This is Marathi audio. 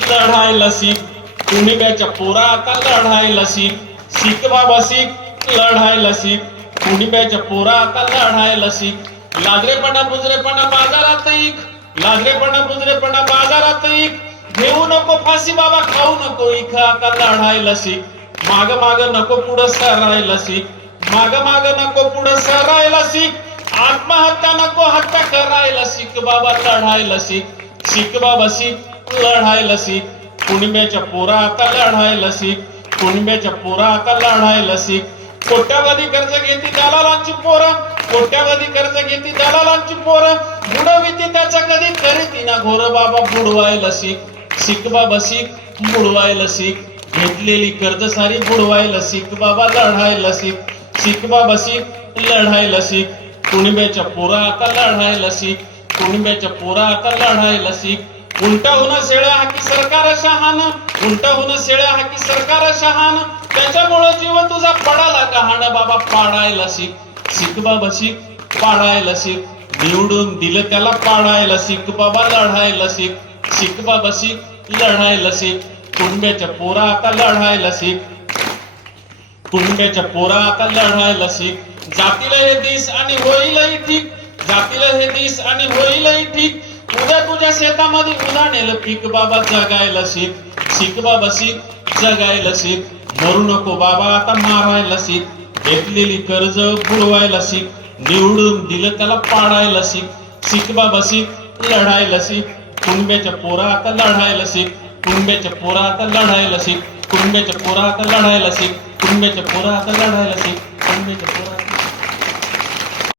लढायला शिक कुणिब्याच्या पोरा आता लढायला शिक शिक बाबा शिक लढायला शिक कुणिब्याच्या पोरा आता लढायला शिक लाजरेपणा बुजरेपणा बाजारात इक लाजरेपणा बुजरेपणा बाजारात इक घेऊ नको फाशी बाबा खाऊ नको इक आता लढायला शिक माग माग नको पुढं सरायला शिक माग माग नको पुढं सरायला शिक आत्महत्या नको हत्या करायला शिक बाबा लढायला शिक शिक बाबा शिक लढायला लसिक कुणब्याच्या पोरा आता लढायला लसिक कुणब्याच्या पोरा आता लढायला लसिक कोट्यावधी कर्ज घेती दलालांची पोरं. कोट्यावधी कर्ज घेती दलालांची पोरं. बुडविती त्याचा कधी करीती ना घोर बाबा बुडवायला लसिक शिक बाबा शिक बुडवायला शिक घेतलेली कर्ज सारी बुडवायला शिक बाबा लढायला लसिक शिक बाबा शिक लढायला शिक कुणब्याच्या पोरा आता लढायला लसिक कुणब्याच्या पोरा आता लढायला लसिक उलटा होणं शेळ्या हाकी सरकार शहाण. उलटा होणं शेळ्या हाकी सरकार शहाण. त्याच्यामुळं जीव तुझा पडाला कहाण बाबा पाडायला शिक. शिक बाबा शिक. पाडायला शिक. निवडून दिलं त्याला पाडायला शिक. बाबा लढायला शिक. शिक बाबा शिक. लढायला शिक. कुणब्याच्या पोरा आता लढायला शिक. कुणब्याच्या पोरा आता लढायला शिक. जातीला हे दिस आणि होईलही ठीक. जातीला हे दिस आणि होईलही ठीक. उद्या तुझ्या शेतामध्ये उदाणेल पीक बाबा जगायला शिक शिक बाबा शिक जगायला शिक मरू नको बाबा आता मारायला शिक घेतलेली कर्ज बुडवायला शिक निवडून दिलं त्याला पाडायला शिक शिक बाबा शिक लढायला शिक कुणब्याच्या पोरा आता लढायला शिक कुणब्याच्या पोरा आता लढायला शिक कुणब्याच्या पोरा आता लढायला शिक कुणब्याच्या पोरा आता लढायला शिक कुंब्याच्या पोरा